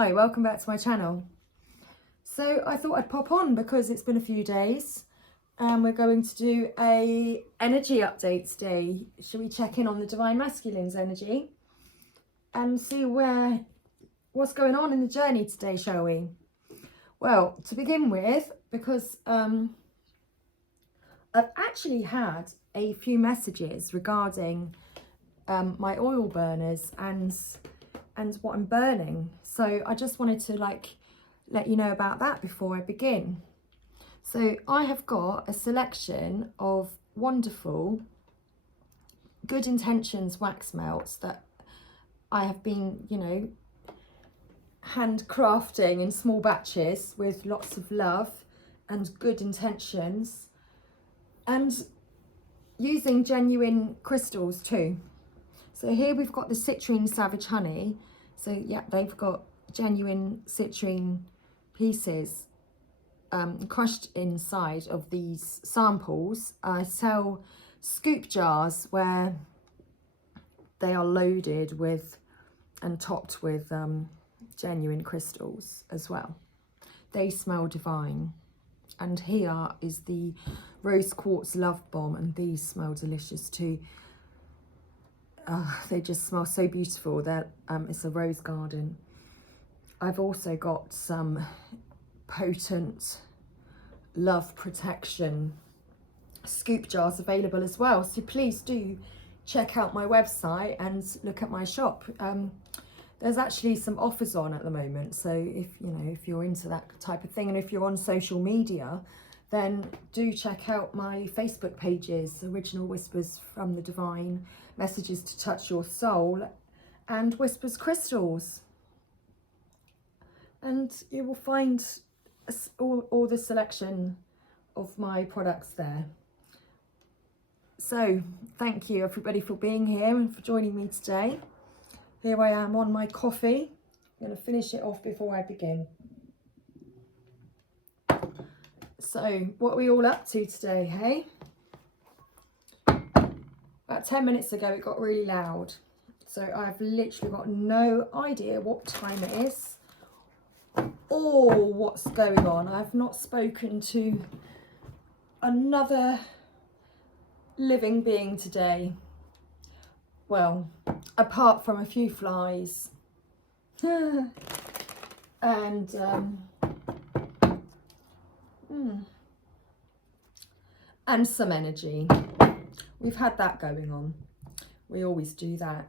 Hi, welcome back to my channel. So I thought I'd pop on because it's been a few days and we're going to do a energy update today. Shall we check in on the Divine Masculine's energy and see what's going on in the journey today, shall we? Well, to begin with, because I've actually had a few messages regarding my oil burners and what I'm burning. So I just wanted to let you know about that before I begin. So I have got a selection of wonderful Good Intentions wax melts that I have been, handcrafting in small batches with lots of love and good intentions, and using genuine crystals too. So here we've got the citrine savage honey. So yeah, they've got genuine citrine pieces crushed inside of these samples. I sell scoop jars where they are loaded with and topped with genuine crystals as well. They smell divine. And here is the rose quartz love bomb, and these smell delicious too. They just smell so beautiful. That it's a rose garden. I've also got some potent love protection scoop jars available as well. So please do check out my website and look at my shop. There's actually some offers on at the moment. So if you're into that type of thing, and if you're on social media, then do check out my Facebook pages, Original Whispers from the Divine, Messages to Touch Your Soul, and Whispers Crystals. And you will find all the selection of my products there. So thank you everybody for being here and for joining me today. Here I am on my coffee. I'm going to finish it off before I begin. So what are we all up to today, hey? About 10 minutes ago it got really loud. So I've literally got no idea what time it is or what's going on. I've not spoken to another living being today. Well, apart from a few flies and some energy. We've had that going on. We always do that.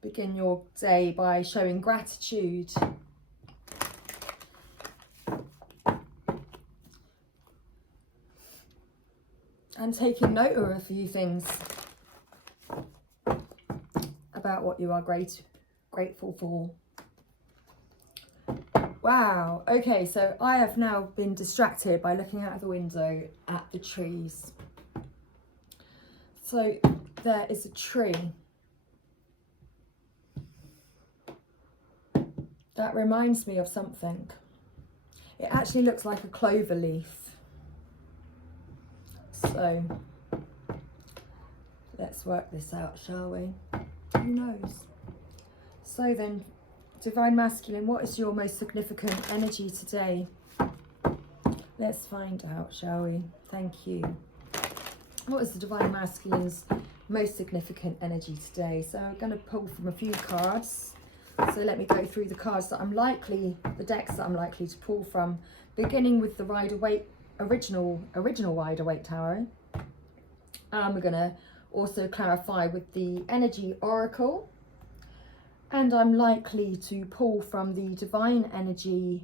Begin your day by showing gratitude. And taking note of a few things about what you are grateful for. Wow, okay, so I have now been distracted by looking out of the window at the trees. So there is a tree that reminds me of something. It actually looks like a clover leaf. So let's work this out, shall we? Who knows? So then, Divine Masculine, what is your most significant energy today? Let's find out, shall we? Thank you. What is the Divine Masculine's most significant energy today? So I'm going to pull from a few cards. So let me go through the cards that the decks that I'm likely to pull from, beginning with the Rider-Waite original Rider-Waite Tarot. We're going to also clarify with the Energy Oracle. And I'm likely to pull from the Divine Energy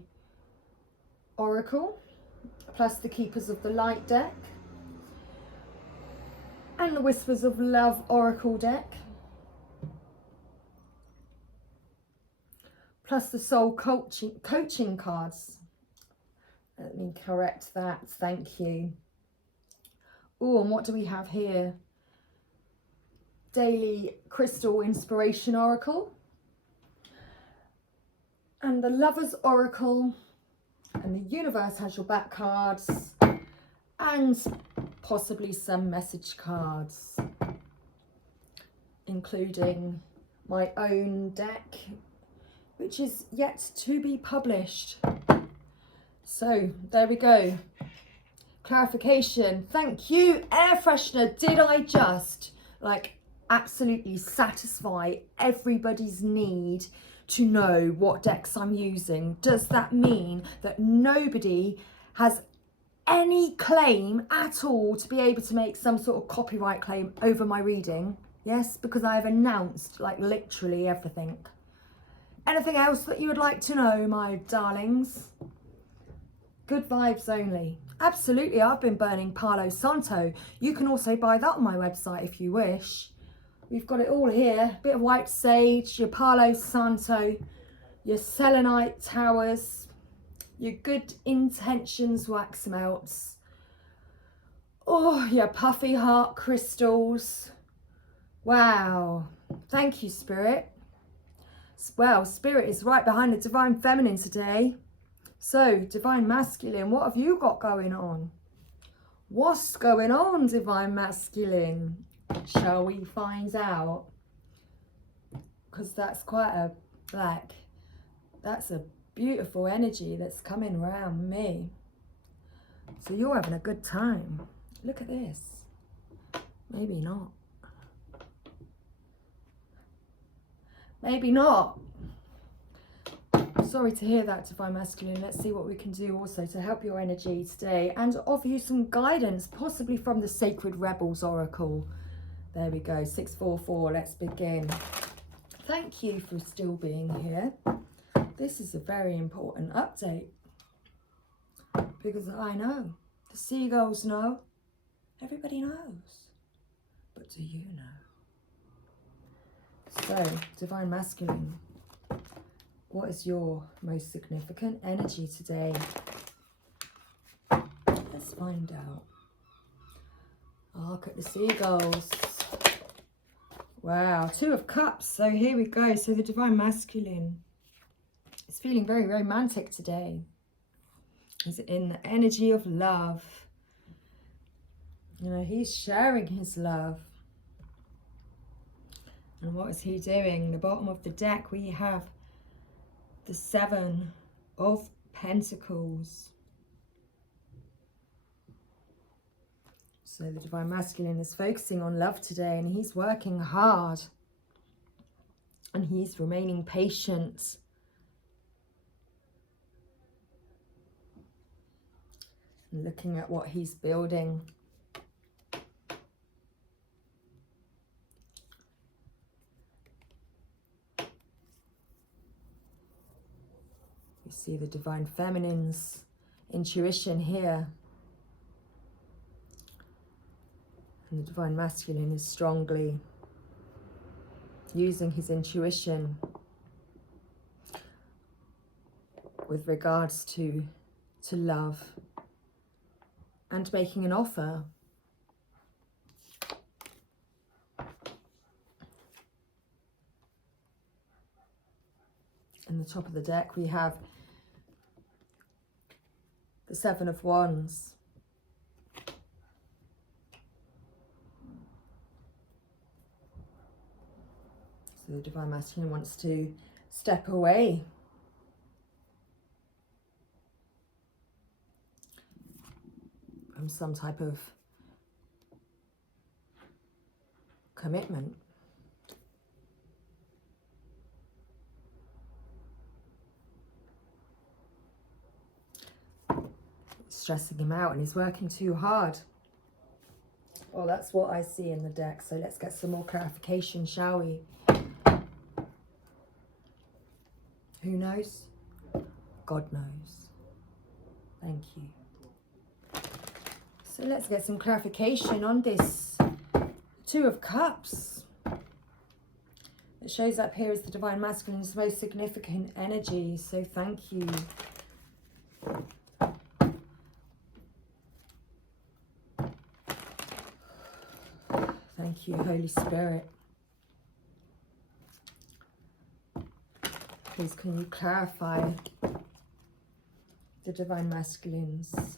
Oracle, plus the Keepers of the Light deck, and the Whispers of Love Oracle deck, plus the Soul Coaching cards. Let me correct that, thank you. Oh, and what do we have here? Daily Crystal Inspiration Oracle, and the Lover's Oracle, and the Universe Has Your Back cards, and possibly some message cards, including my own deck, which is yet to be published. So there we go. Clarification. Thank you, air freshener. Did I just absolutely satisfy everybody's need to know what decks I'm using? Does that mean that nobody has any claim at all to be able to make some sort of copyright claim over my reading? Yes, because I have announced literally everything. Anything else that you would like to know, my darlings? Good vibes only. Absolutely, I've been burning Palo Santo. You can also buy that on my website if you wish. We've got it all here. Bit of white sage, your Palo Santo, your selenite towers, your good intentions wax melts. Oh, your puffy heart crystals. Wow. Thank you, Spirit. Well, Spirit is right behind the Divine Feminine today. So, Divine Masculine, what have you got going on? What's going on, Divine Masculine? Shall we find out? Because that's quite a, that's a beautiful energy that's coming around me. So you're having a good time. Look at this. Maybe not. Maybe not. Sorry to hear that, Divine Masculine. Let's see what we can do also to help your energy today and offer you some guidance, possibly from the Sacred Rebels Oracle. There we go, 644, let's begin. Thank you for still being here. This is a very important update because I know, the seagulls know, everybody knows, but do you know? So, Divine Masculine, what is your most significant energy today? Let's find out. Oh, look at the seagulls. Wow, 2 of Cups. So here we go. So the Divine Masculine is feeling very romantic today. He's in the energy of love. You know, he's sharing his love. And what is he doing? The bottom of the deck, we have the 7 of Pentacles. So the Divine Masculine is focusing on love today, and he's working hard. And he's remaining patient. And looking at what he's building. You see the Divine Feminine's intuition here. And the Divine Masculine is strongly using his intuition with regards to love and making an offer. In the top of the deck we have the 7 of Wands. So the Divine Masculine wants to step away. From some type of commitment. It's stressing him out and he's working too hard. Well, that's what I see in the deck. So let's get some more clarification, shall we? Who knows? God knows. Thank you. So let's get some clarification on this 2 of Cups. It shows up here as the Divine Masculine's most significant energy. So thank you. Thank you, Holy Spirit. Please, can you clarify the Divine Masculine's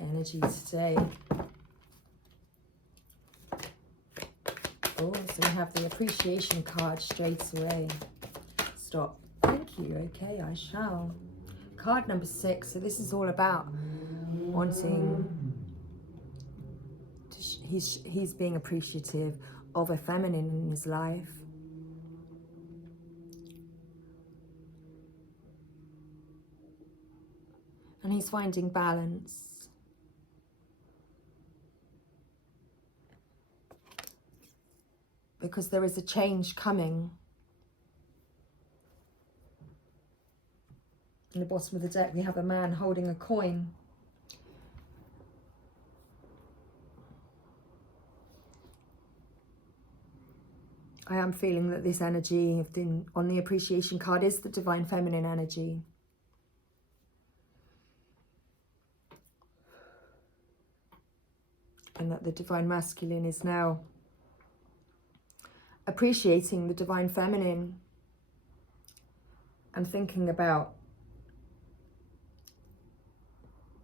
energy today? Oh, we have the appreciation card straight away. Stop. Thank you. Okay, I shall. Card number 6. So this is all about wanting to he's being appreciative of a feminine in his life. And he's finding balance. Because there is a change coming. In the bottom of the deck, we have a man holding a coin. I am feeling that this energy on the appreciation card is the divine feminine energy. And that the divine masculine is now appreciating the divine feminine and thinking about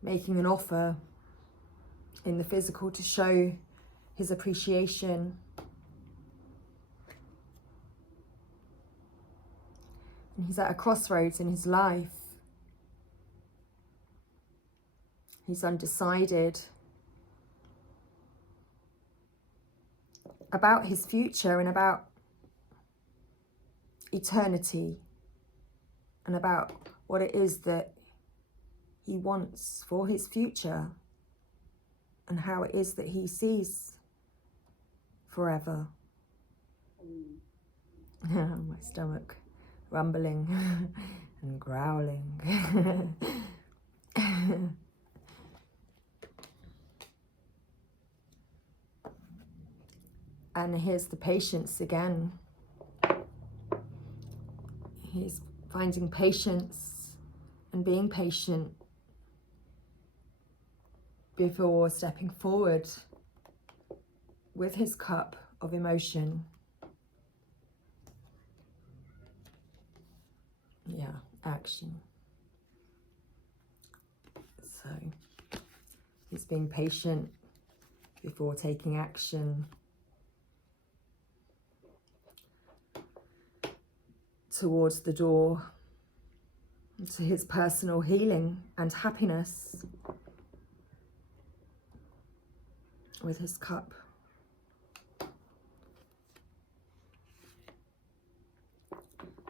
making an offer in the physical to show his appreciation. And he's at a crossroads in his life. He's undecided about his future and about eternity and about what it is that he wants for his future and how it is that he sees forever. My stomach rumbling and growling. And here's the patience again. He's finding patience and being patient before stepping forward with his cup of emotion. Yeah, action. So he's being patient before taking action towards the door to his personal healing and happiness with his cup.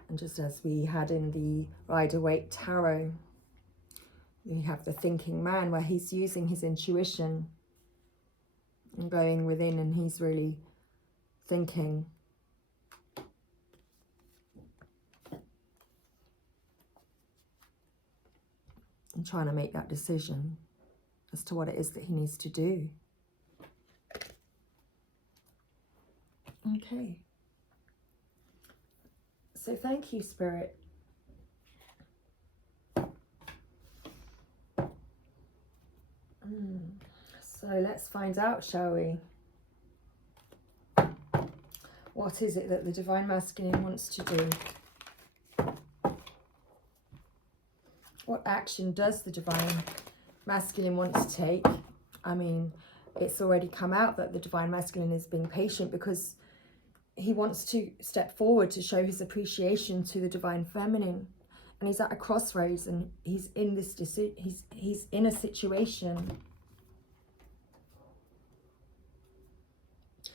And just as we had in the Rider-Waite Tarot, we have the thinking man where he's using his intuition and going within, and he's really thinking. And trying to make that decision as to what it is that he needs to do. Okay. So thank you, Spirit. So let's find out, shall we? What is it that the Divine Masculine wants to do? What action does the Divine Masculine want to take? I mean, it's already come out that the Divine Masculine is being patient because he wants to step forward to show his appreciation to the Divine Feminine. And he's at a crossroads, and he's in this he's in a situation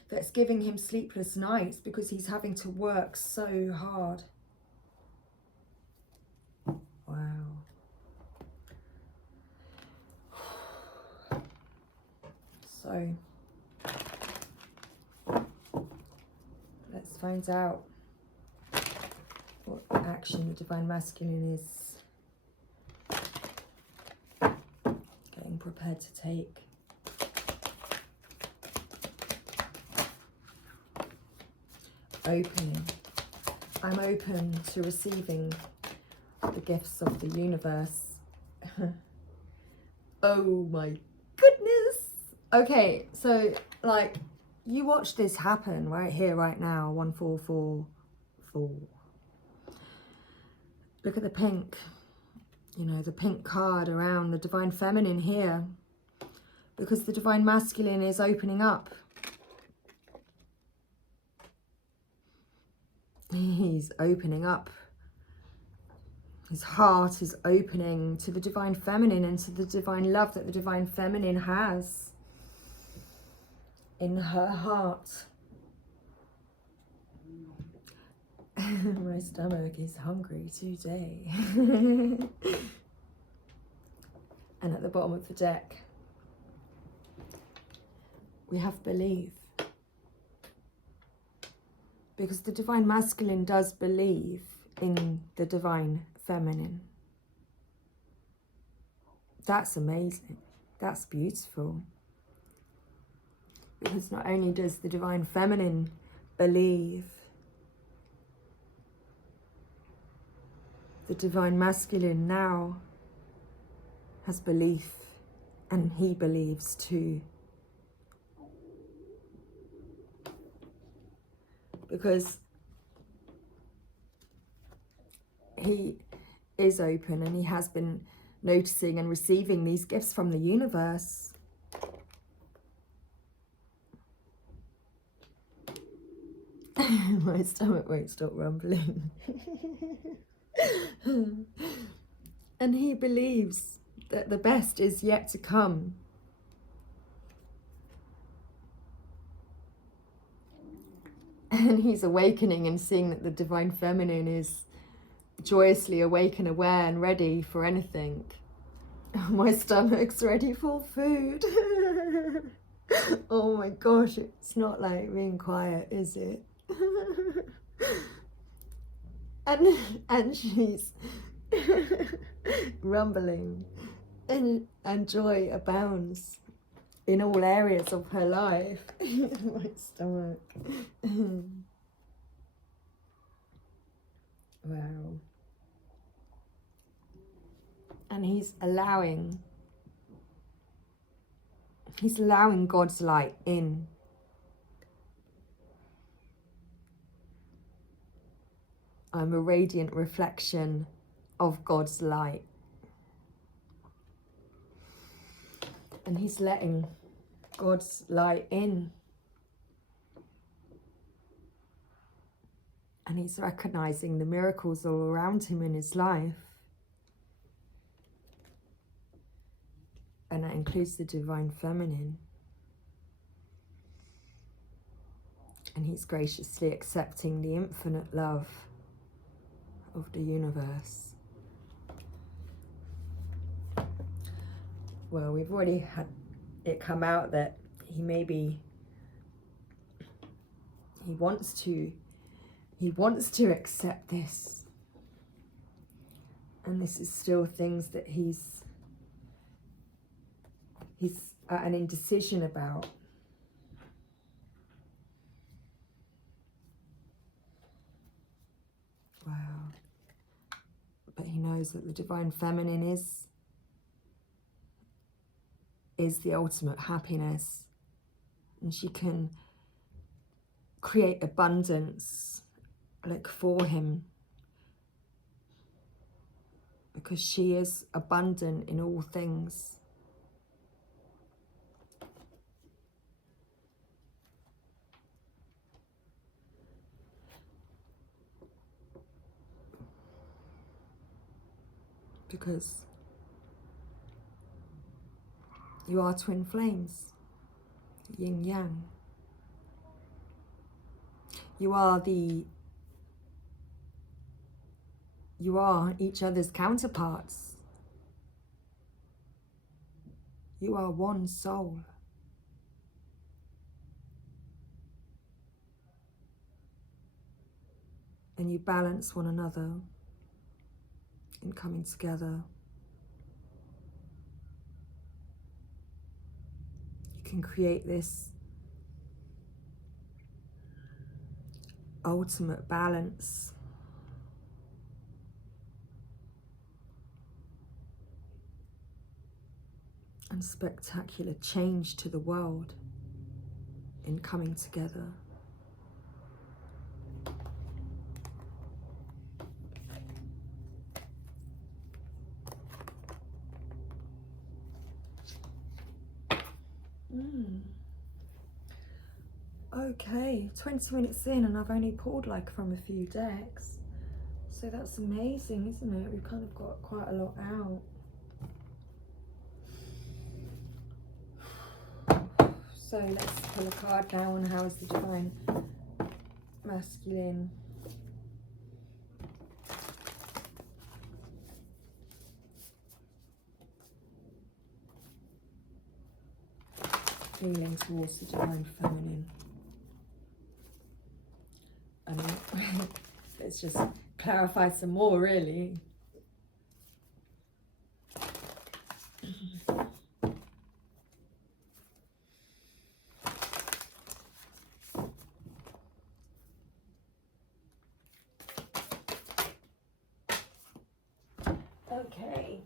that's giving him sleepless nights because he's having to work so hard. Wow. So let's find out what action the Divine Masculine is getting prepared to take. Opening. I'm open to receiving the gifts of the universe. Oh my goodness. Okay, so like you watch this happen right here, right now. 1444. Look at the pink. You know, the pink card around the Divine Feminine here. Because the Divine Masculine is opening up. he's opening up. His heart is opening to the divine feminine and to the divine love that the divine feminine has in her heart. My stomach is hungry today. And at the bottom of the deck, we have believe. Because the divine masculine does believe in the divine feminine. That's amazing. That's beautiful. Because not only does the divine feminine believe, the divine masculine now has belief, and he believes too. Because he is open and he has been noticing and receiving these gifts from the universe. My stomach won't stop rumbling. And he believes that the best is yet to come. And he's awakening and seeing that the divine feminine is joyously awake and aware and ready for anything. My stomach's ready for food. Oh my gosh, it's not like being quiet, is it? and she's rumbling, and joy abounds in all areas of her life. My stomach. Wow. And he's allowing God's light in. I'm a radiant reflection of God's light. And he's letting God's light in. And he's recognizing the miracles all around him in his life. And that includes the divine feminine. And he's graciously accepting the infinite love of the universe. Well, we've already had it come out that he wants to accept this. And this is still things that he's at an indecision about. Wow. But he knows that the divine feminine is the ultimate happiness. And she can create abundance like for him. Because she is abundant in all things. Because you are twin flames, yin yang. You are each other's counterparts. You are one soul. And you balance one another in coming together. You can create this ultimate balance. And spectacular change to the world in coming together. Okay, 20 minutes in and I've only pulled like from a few decks. So that's amazing, isn't it? We've kind of got quite a lot out. So let's pull a card now on how is the Divine Masculine feeling towards the Divine Feminine. I mean, let's just clarify some more, really. Okay.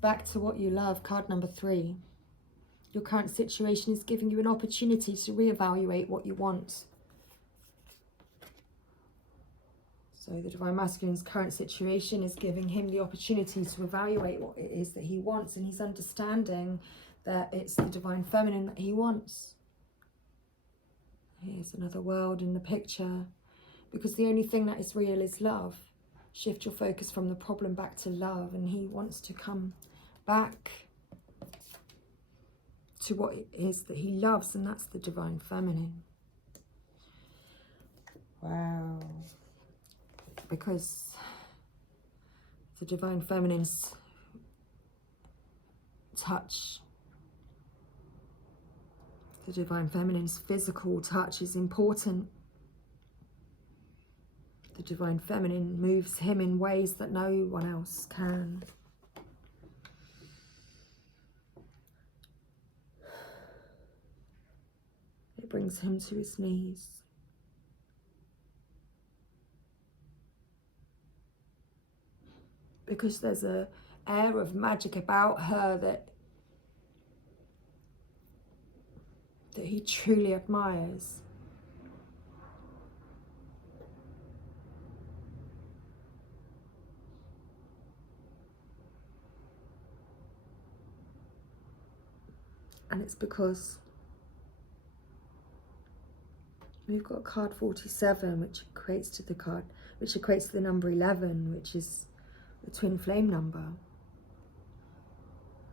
Back to what you love, card number 3. Your current situation is giving you an opportunity to reevaluate what you want. So the Divine Masculine's current situation is giving him the opportunity to evaluate what it is that he wants, and he's understanding that it's the Divine Feminine that he wants. Here's another world in the picture, because the only thing that is real is love. Shift your focus from the problem back to love, and he wants to come back to what it is that he loves, and that's the Divine Feminine. Wow. Because the Divine Feminine's touch, the Divine Feminine's physical touch is important. The Divine Feminine moves him in ways that no one else can. It brings him to his knees. Because there's an air of magic about her that he truly admires. And it's because we've got card 47, which equates to the number 11, which is the twin flame number.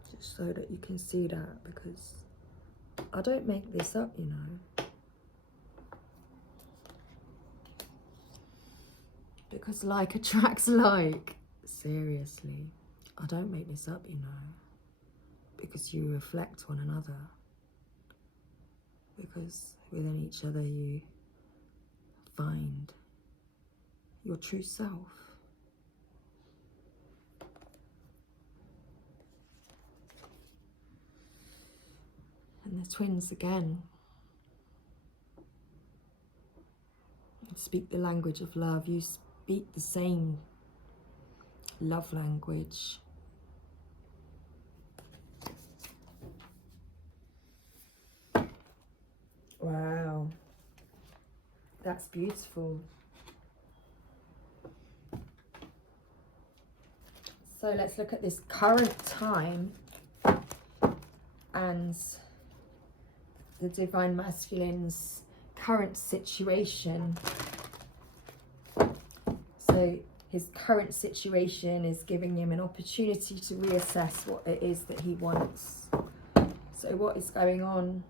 Just so that you can see that, because I don't make this up, you know. Because like attracts like. Seriously. I don't make this up, you know. Because you reflect one another. Because within each other you find your true self. And the twins again. Speak the language of love. You speak the same love language. Wow. That's beautiful. So let's look at this current time and the Divine Masculine's current situation. So his current situation is giving him an opportunity to reassess what it is that he wants. So what is going on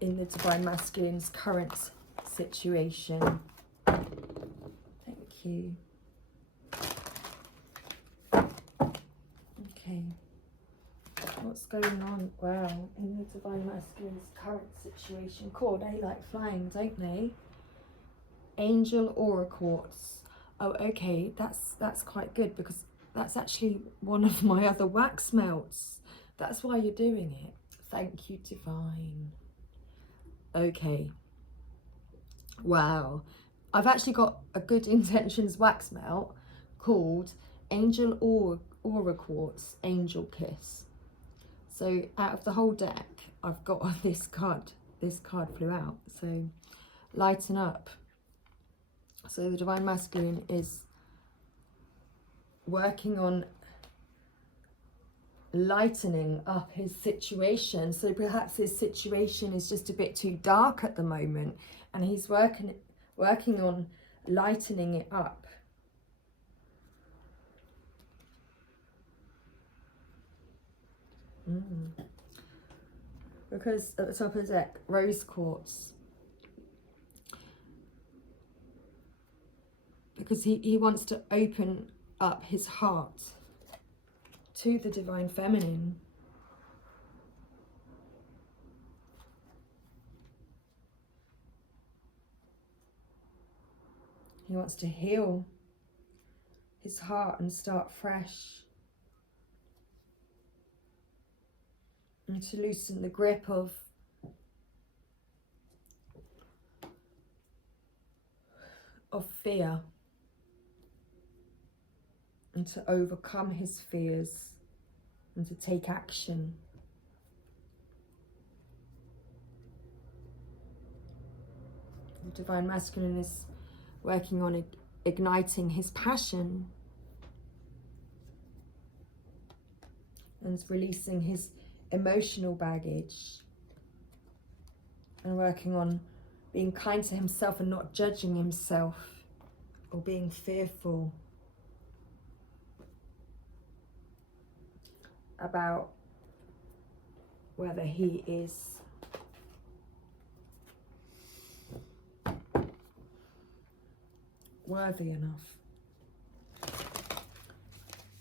in the Divine Masculine's current situation? Thank you. Okay. What's going on? Wow, in the Divine Masculine's current situation. Cool, they like flying, don't they? Angel Aura Quartz. Oh, okay, that's quite good, because that's actually one of my other wax melts. That's why you're doing it. Thank you, Divine. Okay. Wow. I've actually got a Good Intentions wax melt called Angel Aura Quartz Angel Kiss. So out of the whole deck, I've got this card. This card flew out. So lighten up. So the Divine Masculine is working on lightening up his situation. So perhaps his situation is just a bit too dark at the moment, and he's working on lightening it up. Because at the top of the deck, rose quartz. Because he wants to open up his heart to the divine feminine. He wants to heal his heart and start fresh. And to loosen the grip of fear. And to overcome his fears and to take action. The divine masculine is working on igniting his passion and releasing his emotional baggage, and working on being kind to himself and not judging himself or being fearful about whether he is worthy enough.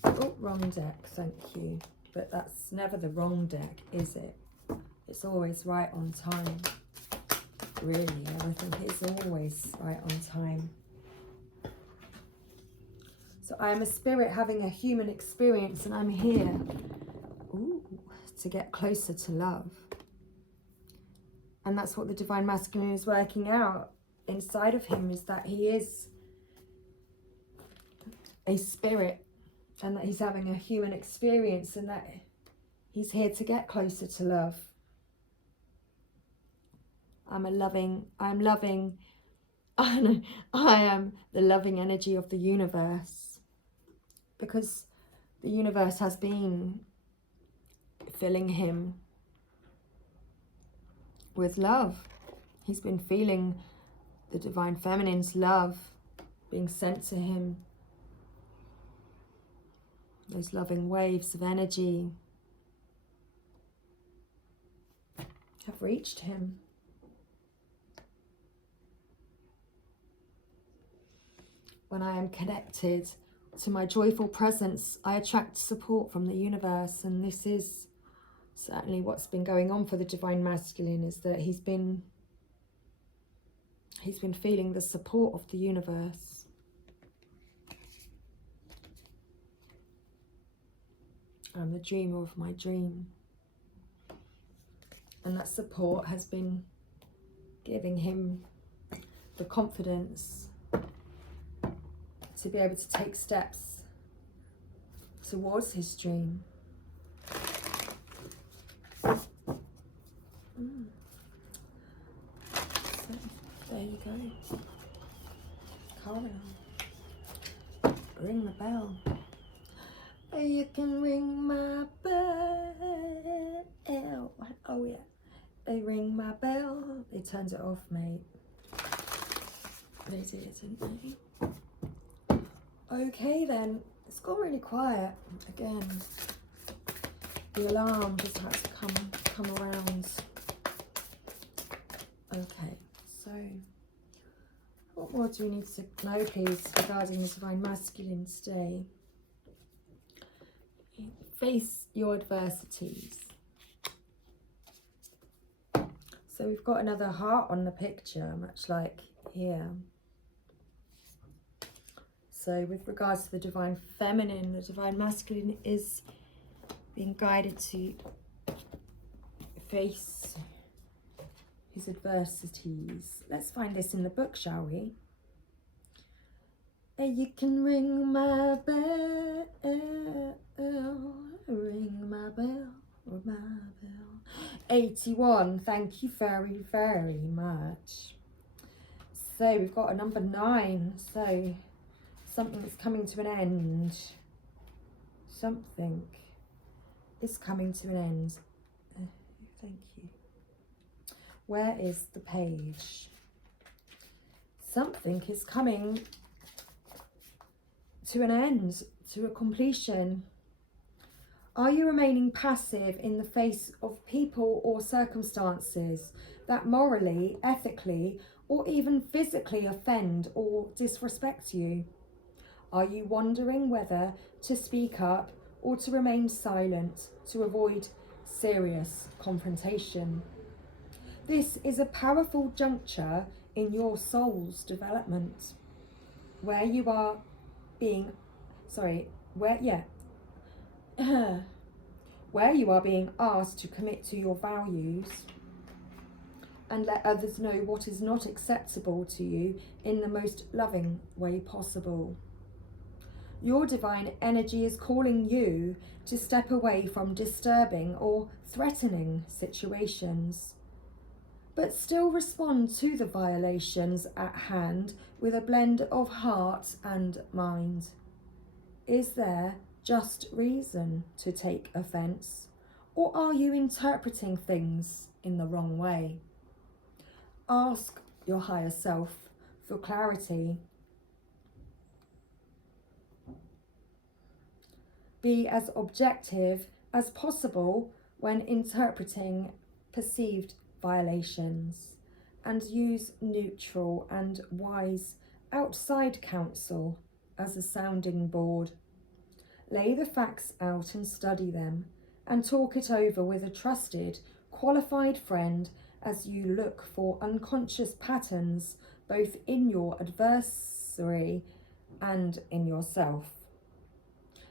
Oh, wrong deck, thank you. But that's never the wrong deck, is it? It's always right on time. Really, everything is always right on time. So I am a spirit having a human experience, and I'm here to get closer to love. And that's what the divine masculine is working out inside of him, is that he is a spirit and that he's having a human experience, and that he's here to get closer to love. I am the loving energy of the universe, because the universe has been filling him with love. He's been feeling the divine feminine's love being sent to him. Those loving waves of energy have reached him. When I am connected to my joyful presence, I attract support from the universe, and this is certainly what's been going on for the divine masculine, is that he's been feeling the support of the universe. I'm the dreamer of my dream. And that support has been giving him the confidence to be able to take steps towards his dream. So, there you go. Carry on. Ring the bell. You can ring my bell. Oh yeah. They ring my bell. They turned it off, mate. They did, didn't they? Okay then. It's gone really quiet. Again, the alarm just had to come around. Okay, so what more do we need to know, please, regarding the divine masculine today? Face your adversities. So we've got another heart on the picture, much like here. So with regards to the divine feminine, the divine masculine is being guided to face his adversities. Let's find this in the book, shall we? You can ring my bell, ring my bell, ring my bell. 81, thank you very, very much. So we've got a number 9, so something that's coming to an end. Something is coming to an end. Thank you. Where is the page? Something is coming to an end, to a completion. Are you remaining passive in the face of people or circumstances that morally, ethically, or even physically offend or disrespect you? Are you wondering whether to speak up or to remain silent to avoid serious confrontation? This is a powerful juncture in your soul's development where you are being where you are being asked to commit to your values and let others know what is not acceptable to you in the most loving way possible. Your divine energy is calling you to step away from disturbing or threatening situations, but still respond to the violations at hand with a blend of heart and mind. Is there just reason to take offence, or are you interpreting things in the wrong way? Ask your higher self for clarity. Be as objective as possible when interpreting perceived violations, and use neutral and wise outside counsel as a sounding board. Lay the facts out and study them, and talk it over with a trusted, qualified friend as you look for unconscious patterns both in your adversary and in yourself.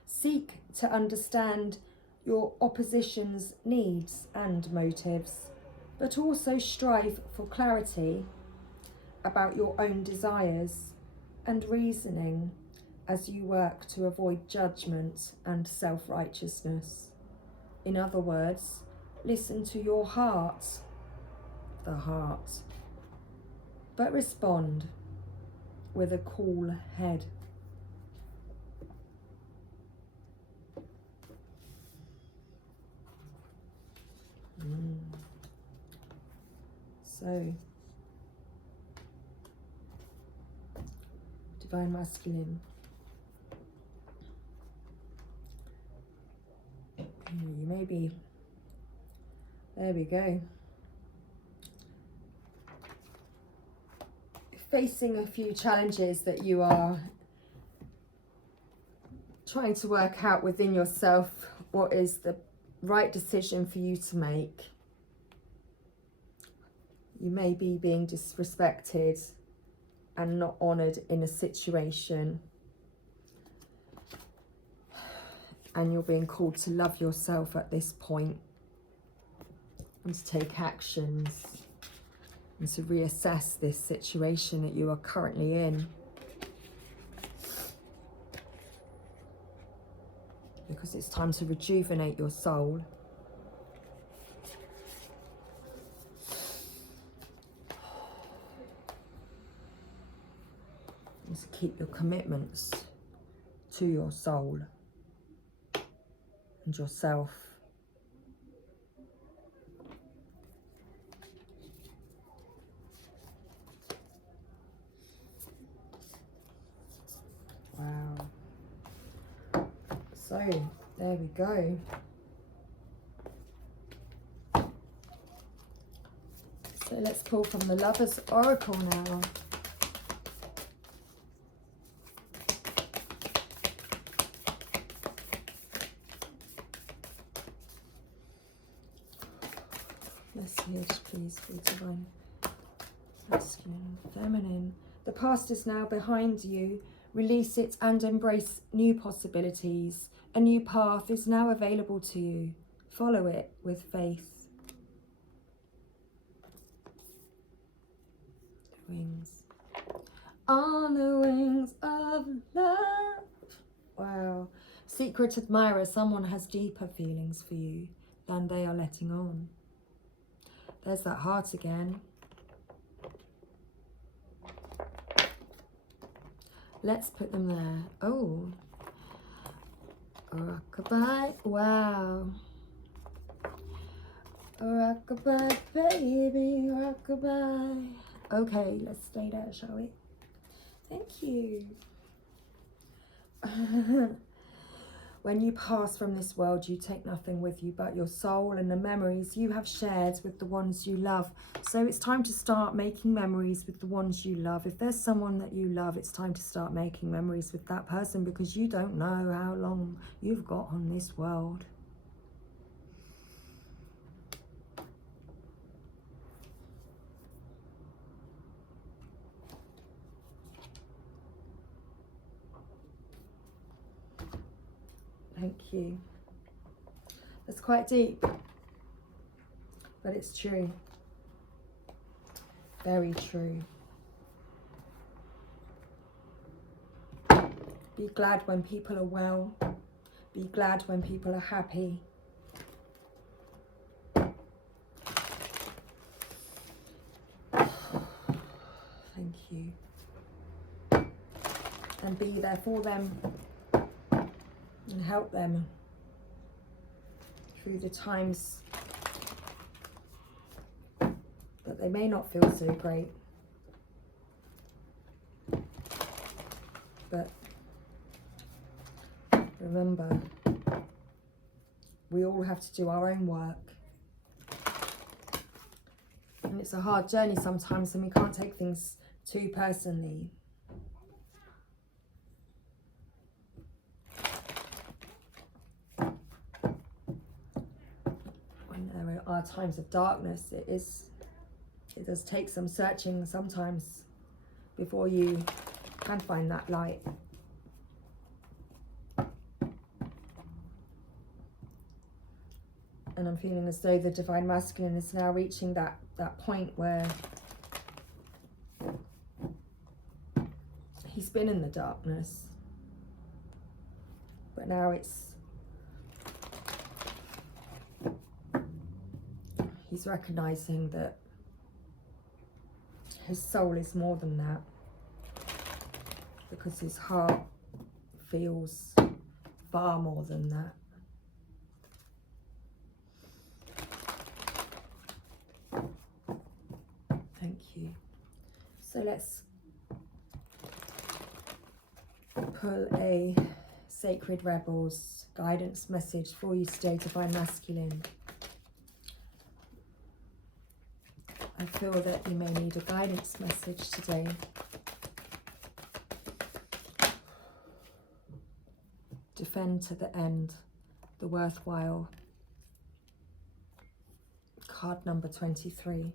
Seek to understand your opposition's needs and motives, but also strive for clarity about your own desires and reasoning as you work to avoid judgment and self-righteousness. In other words, listen to your heart, the heart, but respond with a cool head. So, Divine Masculine. You may be, there we go, facing a few challenges that you are trying to work out within yourself what is the right decision for you to make. You may be being disrespected and not honoured in a situation, and you're being called to love yourself at this point and to take actions and to reassess this situation that you are currently in, because it's time to rejuvenate your soul. And to keep your commitments to your soul and yourself. Wow. So, there we go. So let's pull from the Lover's Oracle now. Message, please, for Divine Masculine, Feminine. The past is now behind you. Release it and embrace new possibilities. A new path is now available to you. Follow it with faith. The wings. On the wings of love. Wow. Secret admirer, someone has deeper feelings for you than they are letting on. There's that heart again. Let's put them there. Oh. Rockabye. Wow. Rockabye, baby, rockabye. Okay, let's stay there, shall we? Thank you. When you pass from this world, you take nothing with you but your soul and the memories you have shared with the ones you love. So it's time to start making memories with the ones you love. If there's someone that you love, it's time to start making memories with that person, because you don't know how long you've got on this world. Thank you. That's quite deep, but it's true. Very true. Be glad when people are well. Be glad when people are happy. Thank you. And be there for them and help them through the times that they may not feel so great. But remember, we all have to do our own work. And it's a hard journey sometimes, and we can't take things too personally. When there are times of darkness, it does take some searching sometimes before you can find that light. And I'm feeling as though the Divine Masculine is now reaching that point where he's been in the darkness, but now he's recognizing that his soul is more than that, because his heart feels far more than that. Thank you. So let's pull a Sacred Rebels guidance message for you today, Divine Masculine. I feel that you may need a guidance message today. Defend to the end, the worthwhile. Card number 23.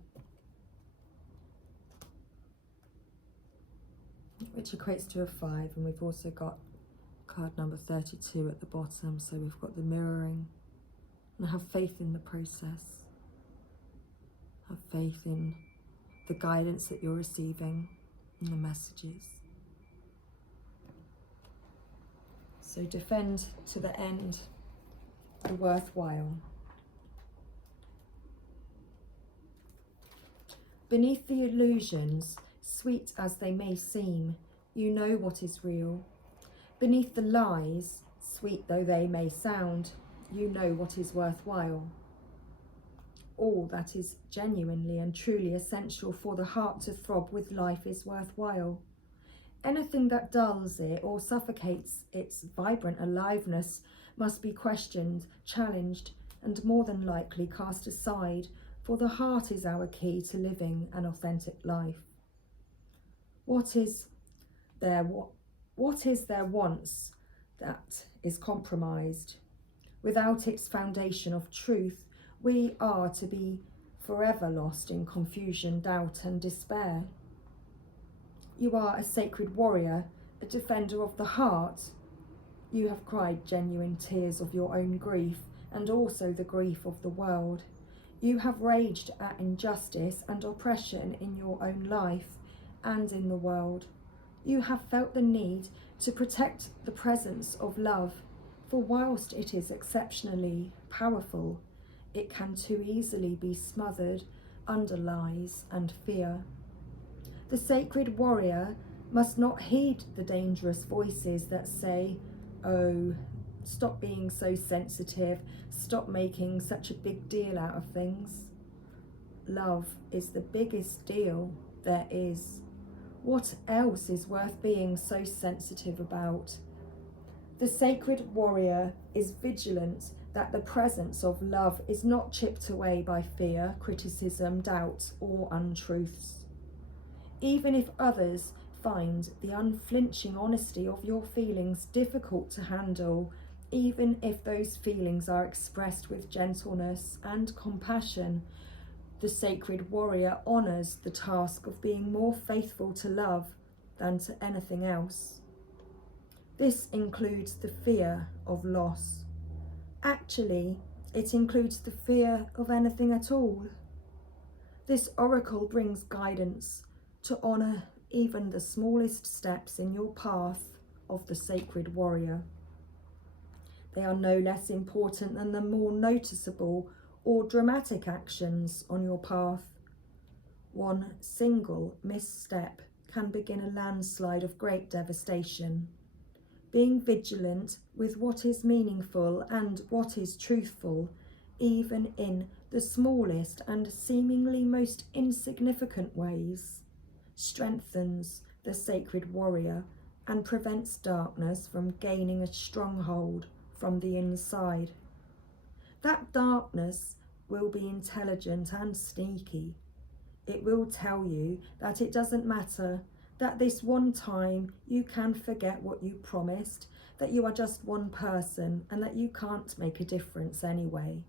Which equates to a 5, and we've also got card number 32 at the bottom, so we've got the mirroring. And have faith in the process. Have faith in the guidance that you're receiving and the messages. So defend to the end, the worthwhile. Beneath the illusions, sweet as they may seem, you know what is real. Beneath the lies, sweet though they may sound, you know what is worthwhile. All that is genuinely and truly essential for the heart to throb with life is worthwhile. Anything that dulls it or suffocates its vibrant aliveness must be questioned, challenged, and more than likely cast aside, for the heart is our key to living an authentic life. What is there once that is compromised? Without its foundation of truth, we are to be forever lost in confusion, doubt, and despair. You are a sacred warrior, a defender of the heart. You have cried genuine tears of your own grief and also the grief of the world. You have raged at injustice and oppression in your own life and in the world. You have felt the need to protect the presence of love, for whilst it is exceptionally powerful, it can too easily be smothered under lies and fear. The sacred warrior must not heed the dangerous voices that say, "Oh, Stop being so sensitive. Stop making such a big deal out of things. Love is the biggest deal there is. What else is worth being so sensitive about? The sacred warrior is vigilant that the presence of love is not chipped away by fear, criticism, doubt, or untruths. Even if others find the unflinching honesty of your feelings difficult to handle, even if those feelings are expressed with gentleness and compassion, the sacred warrior honours the task of being more faithful to love than to anything else. This includes the fear of loss. Actually, it includes the fear of anything at all. This oracle brings guidance to honour even the smallest steps in your path of the sacred warrior. They are no less important than the more noticeable or dramatic actions on your path. One single misstep can begin a landslide of great devastation. Being vigilant with what is meaningful and what is truthful, even in the smallest and seemingly most insignificant ways, strengthens the sacred warrior and prevents darkness from gaining a stronghold from the inside. That darkness will be intelligent and sneaky. It will tell you that it doesn't matter, that this one time you can forget what you promised, that you are just one person and that you can't make a difference anyway.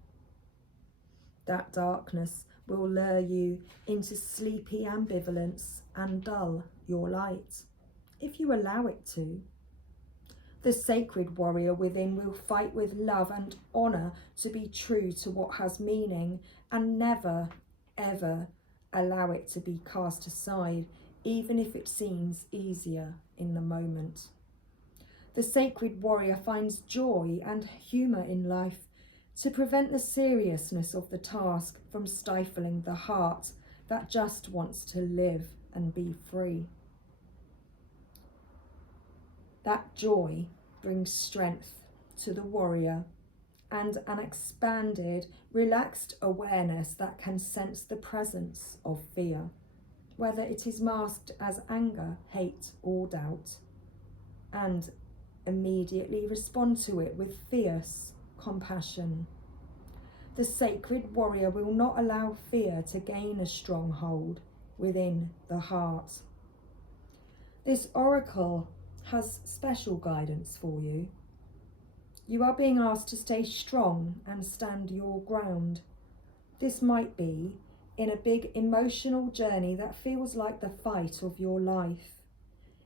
That darkness will lure you into sleepy ambivalence and dull your light, if you allow it to. The sacred warrior within will fight with love and honour to be true to what has meaning and never, ever allow it to be cast aside, even if it seems easier in the moment. The sacred warrior finds joy and humour in life to prevent the seriousness of the task from stifling the heart that just wants to live and be free. That joy brings strength to the warrior and an expanded, relaxed awareness that can sense the presence of fear, whether it is masked as anger, hate, or doubt, and immediately respond to it with fierce compassion. The sacred warrior will not allow fear to gain a stronghold within the heart. This oracle has special guidance for you. You are being asked to stay strong and stand your ground. This might be in a big emotional journey that feels like the fight of your life.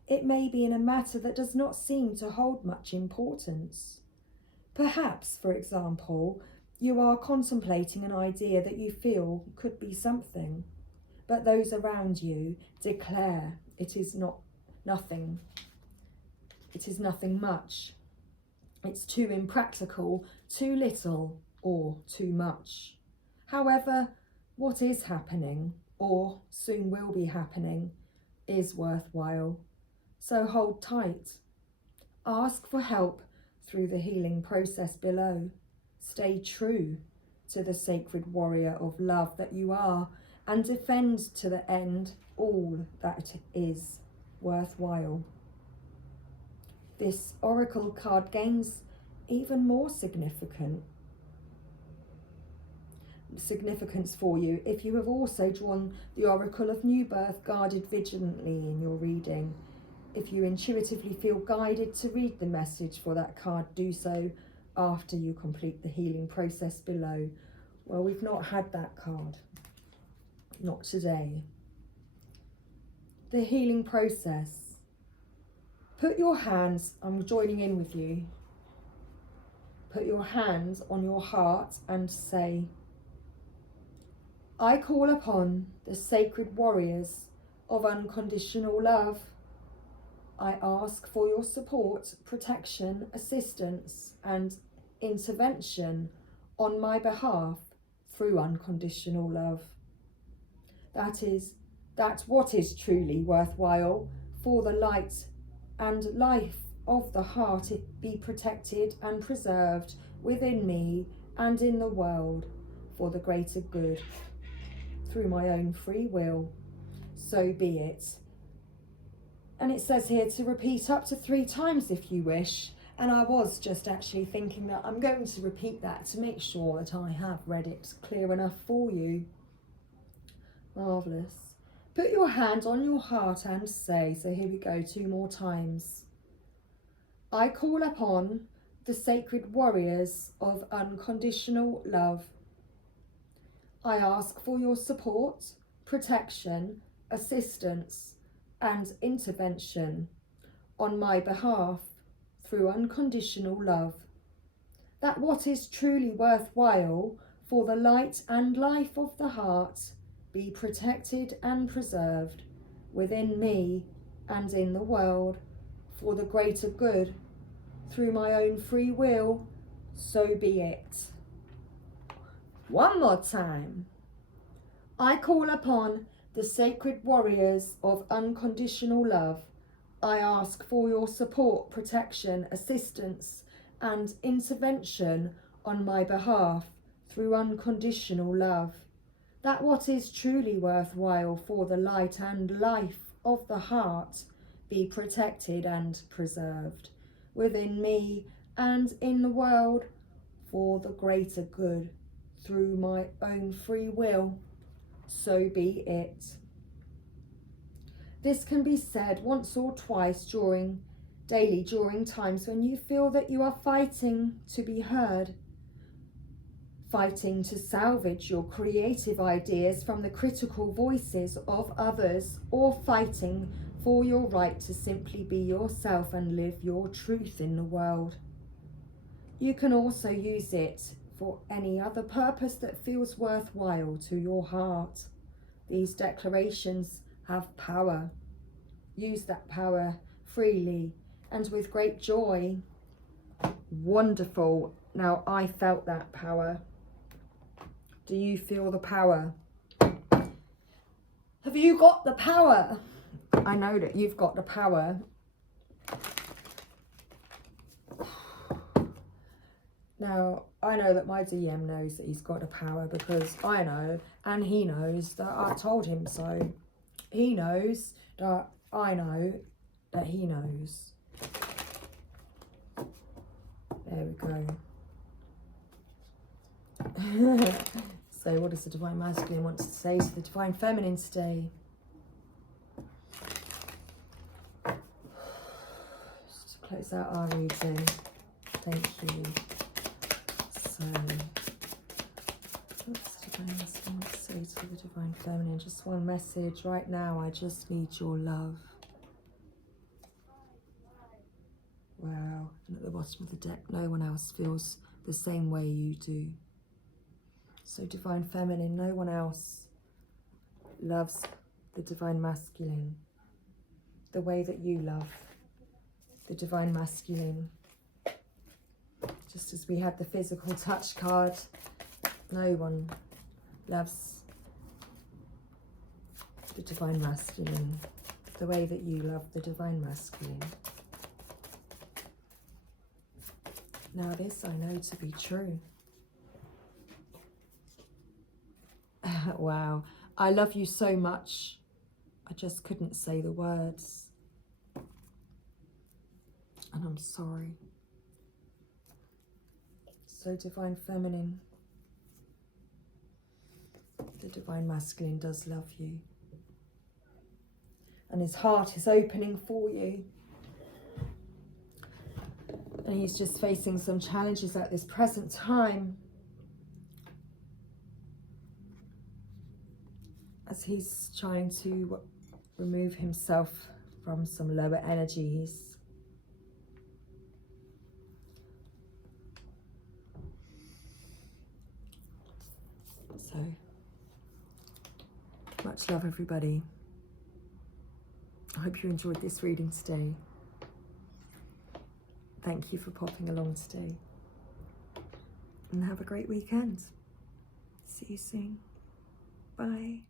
It may be in a matter that does not seem to hold much importance. Perhaps, for example, you are contemplating an idea that you feel could be something, but those around you declare it is nothing. It is nothing much. It's too impractical, too little, or too much. However, what is happening, or soon will be happening, is worthwhile. So hold tight. Ask for help through the healing process below. Stay true to the sacred warrior of love that you are, and defend to the end all that is worthwhile. This oracle card gains even more significance for you if you have also drawn the oracle of new birth guarded vigilantly in your reading. If you intuitively feel guided to read the message for that card, do so after you complete the healing process below. Well, we've not had that card, not today. The healing process. Put your hands, I'm joining in with you. Put your hands on your heart and say, I call upon the sacred warriors of unconditional love. I ask for your support, protection, assistance, and intervention on my behalf through unconditional love. That's what is truly worthwhile for the light and life of the heart be protected and preserved within me and in the world for the greater good. Through my own free will, so be it. And it says here to repeat up to 3 times if you wish. And I was just actually thinking that I'm going to repeat that to make sure that I have read it clear enough for you. Marvellous. Put your hand on your heart and say, so here we go, 2 more times. I call upon the sacred warriors of unconditional love. I ask for your support, protection, assistance, and intervention on my behalf through unconditional love, that what is truly worthwhile for the light and life of the heart be protected and preserved within me and in the world for the greater good. Through my own free will, so be it. One more time. I call upon the sacred warriors of unconditional love. I ask for your support, protection, assistance, and intervention on my behalf through unconditional love, that what is truly worthwhile for the light and life of the heart be protected and preserved within me and in the world for the greater good. Through my own free will, so be it. This can be said once or twice daily during times when you feel that you are fighting to be heard, fighting to salvage your creative ideas from the critical voices of others, or fighting for your right to simply be yourself and live your truth in the world. You can also use it for any other purpose that feels worthwhile to your heart. These declarations have power. Use that power freely and with great joy. Wonderful. Now, I felt that power. Do you feel the power? Have you got the power? I know that you've got the power. Now, I know that my DM knows that he's got the power because I know, and he knows that I told him so. He knows that I know that he knows. There we go. So what does the Divine Masculine want to say to the Divine Feminine today? Just to close out our reading. Thank you. So, what's the Divine Masculine want to say to the Divine Feminine? Just one message. Right now, I just need your love. Wow. And at the bottom of the deck, no one else feels the same way you do. So Divine Feminine, no one else loves the Divine Masculine the way that you love the Divine Masculine. Just as we had the physical touch card, no one loves the Divine Masculine the way that you love the Divine Masculine. Now this I know to be true. Wow, I love you so much. I just couldn't say the words. And I'm sorry. So Divine Feminine, the Divine Masculine does love you. And his heart is opening for you. And he's just facing some challenges at this present time, as he's trying to remove himself from some lower energies. So, much love, everybody. I hope you enjoyed this reading today. Thank you for popping along today. And have a great weekend. See you soon. Bye.